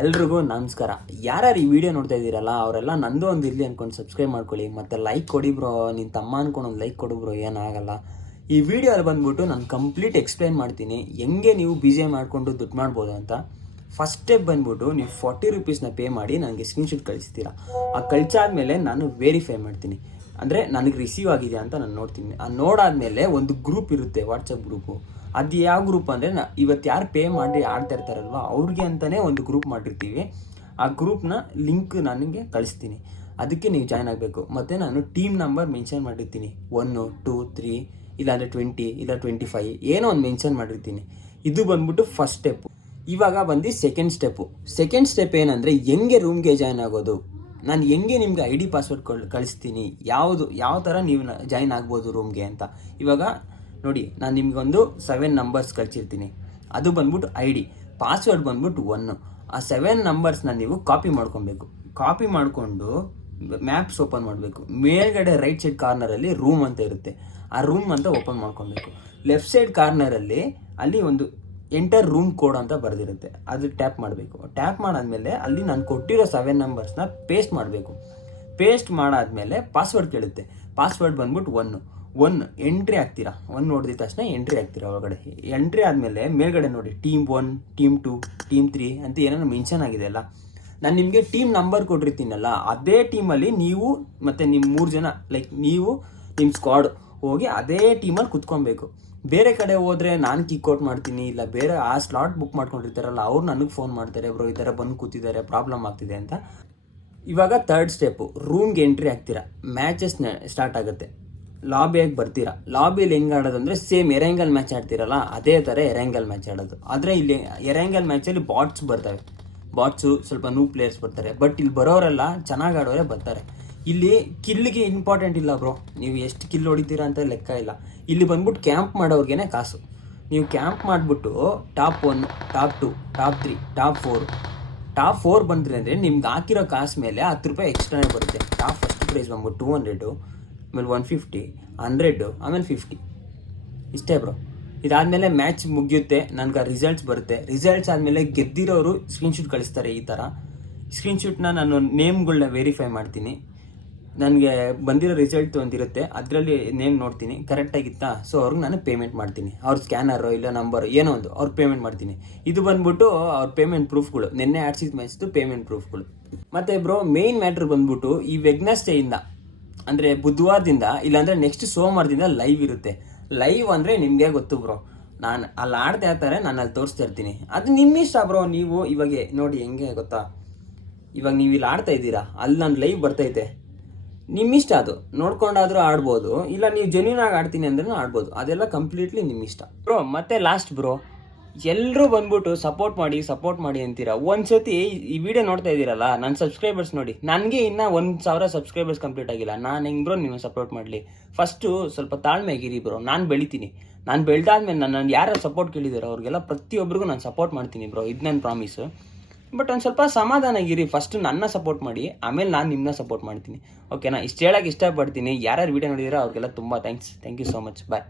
ಎಲ್ರಿಗೂ ನಮಸ್ಕಾರ. ಯಾರ್ಯಾರು ಈ ವಿಡಿಯೋ ನೋಡ್ತಾ ಇದ್ದೀರಲ್ಲ, ಅವರೆಲ್ಲ ನಂದು ಒಂದು ಇರಲಿ ಅನ್ಕೊಂಡು ಸಬ್ಸ್ಕ್ರೈಬ್ ಮಾಡ್ಕೊಳ್ಳಿ, ಮತ್ತು ಲೈಕ್ ಕೊಡಿ ಬ್ರೋ ನಿನ್ನ ತಮ್ಮ ಅನ್ಕೊಂಡು ಒಂದು ಲೈಕ್ ಕೊಡು ಬ್ರೋ ಏನಾಗಲ್ಲ ಈ ವಿಡಿಯೋಲ್ಲಿ ಬಂದ್ಬಿಟ್ಟು ನಾನು ಕಂಪ್ಲೀಟ್ ಎಕ್ಸ್ಪ್ಲೈನ್ ಮಾಡ್ತೀನಿ, ಹೆಂಗೆ ನೀವು ಬಿ ಮಾಡಿಕೊಂಡು ದುಡ್ಡು ಮಾಡ್ಬೋದು ಅಂತ. ಫಸ್ಟ್ ಸ್ಟೆಪ್ ಬಂದ್ಬಿಟ್ಟು ನೀವು ಫಾರ್ಟಿ ರುಪೀಸ್ನ ಪೇ ಮಾಡಿ ನನಗೆ ಸ್ಕ್ರೀನ್ಶಾಟ್ ಕಳಿಸ್ತೀರಾ. ಆ ಕಳಿಸಾದ್ಮೇಲೆ ನಾನು ವೆರಿಫೈ ಮಾಡ್ತೀನಿ. ಅಂದರೆ ನನಗೆ ರಿಸೀವ್ ಆಗಿದೆ ಅಂತ ನಾನು ನೋಡ್ತೀನಿ. ಆ ನೋಡಾದ್ಮೇಲೆ ಒಂದು ಗ್ರೂಪ್ ಇರುತ್ತೆ ವಾಟ್ಸಪ್ ಗ್ರೂಪು ಅದು ಯಾವ ಗ್ರೂಪ್ ಅಂದರೆ ನಾ ಇವತ್ತು ಯಾರು ಪೇ ಮಾಡಿ ಆಡ್ತಾ ಇರ್ತಾರಲ್ವ, ಅವ್ರಿಗೆ ಅಂತಲೇ ಒಂದು ಗ್ರೂಪ್ ಮಾಡಿರ್ತೀವಿ. ಆ ಗ್ರೂಪ್ನ ಲಿಂಕ್ ನನಗೆ ಕಳಿಸ್ತೀನಿ. ಅದಕ್ಕೆ ನೀವು ಜಾಯ್ನ್ ಆಗಬೇಕು. ಮತ್ತು ನಾನು ಟೀಮ್ ನಂಬರ್ ಮೆನ್ಷನ್ ಮಾಡಿರ್ತೀನಿ. ಒನ್ನು ಟೂ ತ್ರೀ ಇಲ್ಲಾಂದರೆ ಟ್ವೆಂಟಿ ಇಲ್ಲ ಟ್ವೆಂಟಿ ಫೈವ್ ಏನೋ ಒಂದು ಮೆನ್ಷನ್ ಮಾಡಿರ್ತೀನಿ. ಇದು ಬಂದ್ಬಿಟ್ಟು ಫಸ್ಟ್ ಸ್ಟೆಪ್ಪು ಇವಾಗ ಬಂದು ಸೆಕೆಂಡ್ ಸ್ಟೆಪ್ಪು ಸೆಕೆಂಡ್ ಸ್ಟೆಪ್ ಏನಂದರೆ ಹೆಂಗೆ ರೂಮ್ಗೆ ಜಾಯ್ನ್ ಆಗೋದು? ನಾನು ಹೆಂಗೆ ನಿಮ್ಗೆ ಐ ಡಿ ಪಾಸ್ವರ್ಡ್ ಕೊಳ್ ಕಳಿಸ್ತೀನಿ? ಯಾವುದು ಯಾವ ಥರ ನೀವು ಜಾಯ್ನ್ ಆಗ್ಬೋದು ರೂಮ್ಗೆ ಅಂತ. ಇವಾಗ ನೋಡಿ, ನಾನು ನಿಮಗೊಂದು ಸೆವೆನ್ ನಂಬರ್ಸ್ ಕಳಿಸಿರ್ತೀನಿ. ಅದು ಬಂದ್ಬಿಟ್ಟು ಐ ಡಿ ಪಾಸ್ವರ್ಡ್ ಬಂದ್ಬಿಟ್ಟು ಒನ್ನು ಆ ಸೆವೆನ್ ನಂಬರ್ಸ್ನ ನೀವು ಕಾಪಿ ಮಾಡ್ಕೊಬೇಕು. ಕಾಪಿ ಮಾಡಿಕೊಂಡು ಮ್ಯಾಪ್ಸ್ ಓಪನ್ ಮಾಡಬೇಕು. ಮೇಲ್ಗಡೆ ರೈಟ್ ಸೈಡ್ ಕಾರ್ನರಲ್ಲಿ ರೂಮ್ ಅಂತ ಇರುತ್ತೆ. ಆ ರೂಮ್ ಅಂತ ಓಪನ್ ಮಾಡ್ಕೊಬೇಕು. ಲೆಫ್ಟ್ ಸೈಡ್ ಕಾರ್ನರಲ್ಲಿ ಅಲ್ಲಿ ಒಂದು ಎಂಟರ್ ರೂಮ್ ಕೋಡ್ ಅಂತ ಬರೆದಿರುತ್ತೆ. ಅದು ಟ್ಯಾಪ್ ಮಾಡಬೇಕು. ಟ್ಯಾಪ್ ಮಾಡಾದ್ಮೇಲೆ ಅಲ್ಲಿ ನಾನು ಕೊಟ್ಟಿರೋ ಸೆವೆನ್ ನಂಬರ್ಸ್ನ ಪೇಸ್ಟ್ ಮಾಡಬೇಕು. ಪೇಸ್ಟ್ ಮಾಡಾದ್ಮೇಲೆ ಪಾಸ್ವರ್ಡ್ ಕೇಳುತ್ತೆ. ಪಾಸ್ವರ್ಡ್ ಬಂದ್ಬಿಟ್ಟು ಒನ್ನು ಒನ್ ಎಂಟ್ರಿ ಆಗ್ತೀರಾ? ಒನ್ ನೋಡಿದ ತಕ್ಷಣ ಎಂಟ್ರಿ ಆಗ್ತೀರಾ ಒಳಗಡೆ? ಎಂಟ್ರಿ ಆದಮೇಲೆ ಮೇಲ್ಗಡೆ ನೋಡಿ team one team two team three ಅಂತ ಏನಾದ್ರು ಮೆನ್ಷನ್ ಆಗಿದೆ ಅಲ್ಲ? ನಾನು ನಿಮಗೆ ಟೀಮ್ ನಂಬರ್ ಕೊಟ್ಟಿರ್ತೀನಲ್ಲ, ಅದೇ ಟೀಮಲ್ಲಿ ನೀವು ಮತ್ತು ನಿಮ್ಮ ಮೂರು ಜನ ಲೈಕ್ ನೀವು ನಿಮ್ಮ ಸ್ಕ್ವಾಡ್ ಹೋಗಿ ಅದೇ ಟೀಮಲ್ಲಿ ಕುತ್ಕೊಬೇಕು. ಬೇರೆ ಕಡೆ ಹೋದರೆ ನಾನು ಕಿಕ್ಔಟ್ ಮಾಡ್ತೀನಿ, ಇಲ್ಲ ಬೇರೆ ಆ ಸ್ಲಾಟ್ ಬುಕ್ ಮಾಡ್ಕೊಂಡಿರ್ತಾರಲ್ಲ, ಅವ್ರು ನನಗೆ ಫೋನ್ ಮಾಡ್ತಾರೆ, ಬ್ರೋ, ಈ ಥರ ಬಂದು ಕೂತಿದ್ದಾರೆ ಪ್ರಾಬ್ಲಮ್ ಆಗ್ತಿದೆ ಅಂತ. ಇವಾಗ ಥರ್ಡ್ ಸ್ಟೆಪ್ಪು ರೂಮ್ಗೆ ಎಂಟ್ರಿ ಆಗ್ತೀರಾ? ಮ್ಯಾಚಸ್ ಸ್ಟಾರ್ಟ್ ಆಗುತ್ತೆ. ಲಾಬಿಯಾಗಿ ಬರ್ತೀರಾ? ಲಾಬಿಯಲ್ಲಿ ಹೆಂಗೆ ಆಡೋದು ಅಂದರೆ ಸೇಮ್ ಎರೆಂಗಲ್ ಮ್ಯಾಚ್ ಆಡ್ತಿರಲ್ಲ, ಅದೇ ಥರ ಎರೆಂಗಲ್ ಮ್ಯಾಚ್ ಆಡೋದು. ಆದರೆ ಇಲ್ಲಿ ಎರೆಂಗಲ್ ಮ್ಯಾಚಲ್ಲಿ ಬಾಟ್ಸ್ ಬರ್ತವೆ. ಬಾಟ್ಸು ಸ್ವಲ್ಪ ನೂ ಪ್ಲೇಯರ್ಸ್ ಬರ್ತಾರೆ. ಬಟ್ ಇಲ್ಲಿ ಬರೋರೆಲ್ಲ ಚೆನ್ನಾಗಿ ಆಡೋರೆ ಬರ್ತಾರೆ. ಇಲ್ಲಿ ಕಿಲ್ಲಿಗೆ ಇಂಪಾರ್ಟೆಂಟ್ ಇಲ್ಲ ಬ್ರೋ ನೀವು ಎಷ್ಟು ಕಿಲ್ ಹೊಡಿತೀರಾ ಅಂತ ಲೆಕ್ಕ ಇಲ್ಲ. ಇಲ್ಲಿ ಬಂದ್ಬಿಟ್ಟು ಕ್ಯಾಂಪ್ ಮಾಡೋರ್ಗೇನೆ ಕಾಸು. ನೀವು ಕ್ಯಾಂಪ್ ಮಾಡಿಬಿಟ್ಟು top one top two top three top four top four ಬಂದ್ರೆ ಅಂದರೆ ನಿಮ್ಗೆ ಹಾಕಿರೋ ಕಾಸು ಮೇಲೆ ಹತ್ತು ರೂಪಾಯಿ ಎಕ್ಸ್ಟ್ರಾನೇ ಬರುತ್ತೆ. ಟಾಪ್ ಫಸ್ಟ್ ಪ್ರೈಸ್ ಬಂದ್ಬಿಟ್ಟು ಟೂ ಹಂಡ್ರೆಡು ಆಮೇಲೆ ಒನ್ ಫಿಫ್ಟಿ ಹಂಡ್ರೆಡ್ಡು ಆಮೇಲೆ ಫಿಫ್ಟಿ ಇಷ್ಟೇ ಬ್ರೋ ಇದಾದಮೇಲೆ ಮ್ಯಾಚ್ ಮುಗಿಯುತ್ತೆ, ನನಗೆ ರಿಸಲ್ಟ್ಸ್ ಬರುತ್ತೆ. ರಿಸಲ್ಟ್ಸ್ ಆದಮೇಲೆ ಗೆದ್ದಿರೋರು ಸ್ಕ್ರೀನ್ಶೂಟ್ ಕಳಿಸ್ತಾರೆ ಈ ಥರ ಸ್ಕ್ರೀನ್ಶೂಟ್ನ ನಾನು ನೇಮ್ಗಳನ್ನ ವೆರಿಫೈ ಮಾಡ್ತೀನಿ. ನನಗೆ ಬಂದಿರೋ ರಿಸಲ್ಟ್ ಒಂದಿರುತ್ತೆ, ಅದರಲ್ಲಿ ನೇಮ್ ನೋಡ್ತೀನಿ. ಕರೆಕ್ಟಾಗಿತ್ತಾ ಸೊ ಅವ್ರಿಗೆ ನಾನು ಪೇಮೆಂಟ್ ಮಾಡ್ತೀನಿ. ಅವ್ರ ಸ್ಕ್ಯಾನರು ಇಲ್ಲ ನಂಬರು ಏನೋ ಒಂದು ಅವ್ರಿಗೆ ಪೇಮೆಂಟ್ ಮಾಡ್ತೀನಿ. ಇದು ಬಂದ್ಬಿಟ್ಟು ಅವ್ರ ಪೇಮೆಂಟ್ ಪ್ರೂಫ್ಗಳು ನಿನ್ನೆ ಆಡ್ಸಿದ ಮ್ಯಾಚ್ದು ಪೇಮೆಂಟ್ ಪ್ರೂಫ್ಗಳು ಮತ್ತು ಬ್ರೋ ಮೇಯ್ನ್ ಮ್ಯಾಟ್ರ್ ಬಂದ್ಬಿಟ್ಟು ಈ ವೆಗ್ನಸ್ಡೇಯಿಂದ ಅಂದರೆ ಬುಧವಾರದಿಂದ, ಇಲ್ಲಾಂದರೆ ನೆಕ್ಸ್ಟ್ ಸೋಮವಾರದಿಂದ ಲೈವ್ ಇರುತ್ತೆ. ಲೈವ್ ಅಂದರೆ ನಿಮಗೆ ಗೊತ್ತು ಬ್ರೋ ನಾನು ಅಲ್ಲಿ ಆಡ್ತಾ ಇರ್ತಾರೆ, ನಾನು ಅಲ್ಲಿ ತೋರಿಸ್ತಾ ಇರ್ತೀನಿ. ಅದು ನಿಮ್ಮ ಇಷ್ಟ ಬ್ರೋ ನೀವು ಇವಾಗ ನೋಡಿ ಹೆಂಗೆ ಗೊತ್ತಾ? ಇವಾಗ ನೀವು ಇಲ್ಲಿ ಆಡ್ತಾ ಇದ್ದೀರಾ? ಅಲ್ಲಿ ನಾನು ಲೈವ್ ಬರ್ತೈತೆ ನಿಮ್ಮಿಷ್ಟ ಅದು. ನೋಡ್ಕೊಂಡಾದ್ರೂ ಆಡ್ಬೋದು. ಇಲ್ಲ, ನೀವು ಜೆನ್ಯೂನ್ ಆಗಿ ಆಡ್ತೀನಿ ಅಂದ್ರೂ ಆಡ್ಬೋದು. ಅದೆಲ್ಲ ಕಂಪ್ಲೀಟ್ಲಿ ನಿಮ್ಮ ಇಷ್ಟ. ಬ್ರೋ ಮತ್ತೆ ಲಾಸ್ಟ್ ಬ್ರೋ ಎಲ್ಲರೂ ಬಂದ್ಬಿಟ್ಟು ಸಪೋರ್ಟ್ ಮಾಡಿ ಸಪೋರ್ಟ್ ಮಾಡಿ ಅಂತೀರಾ? ಒಂದ್ಸತಿ ಈ ವಿಡಿಯೋ ನೋಡ್ತಾ ಇದ್ದೀರಲ್ಲ ನನ್ನ ಸಬ್ಸ್ಕ್ರೈಬರ್ಸ್ ನೋಡಿ. ನನಗೆ ಇನ್ನ ಒಂದು ಸಾವಿರ ಸಬ್ಸ್ಕ್ರೈಬರ್ಸ್ ಕಂಪ್ಲೀಟ್ ಆಗಿಲ್ಲ. ನಾನು ಹೆಂಗ್ ಬ್ರೋ ನೀವು ಸಪೋರ್ಟ್ ಮಾಡಲಿ? ಫಸ್ಟು ಸ್ವಲ್ಪ ತಾಳ್ಮೆಗಿರಿ ಬ್ರೋ ನಾನು ಬೆಳಿತೀನಿ. ನಾನು ಬೆಳೆದಾದ್ಮೇಲೆ ನಾನು ಯಾರು ಸಪೋರ್ಟ್ ಕೇಳಿದಾರೋ ಅವ್ರಿಗೆಲ್ಲ ಪ್ರತಿಯೊಬ್ಬರಿಗೂ ನಾನು ಸಪೋರ್ಟ್ ಮಾಡ್ತೀನಿ ಬ್ರೋ ಇದು ನನ್ನ ಪ್ರಾಮಿಸು ಬಟ್ ಒಂದು ಸ್ವಲ್ಪ ಸಮಾಧಾನ ಆಗಿರಿ. ಫಸ್ಟ್ ನನ್ನ ಸಪೋರ್ಟ್ ಮಾಡಿ, ಆಮೇಲೆ ನಾನು ನಿಮ್ಮನ್ನ ಸಪೋರ್ಟ್ ಮಾಡ್ತೀನಿ. ಓಕೆನಾ ಇಷ್ಟು ಹೇಳಕ್ಕೆ ಇಷ್ಟಪಡ್ತೀನಿ. ಯಾರ್ಯಾರು ವೀಡಿಯೋ ನೋಡಿದಿರೋ ಅವ್ರಿಗೆಲ್ಲ ತುಂಬ thanks thank you so much bye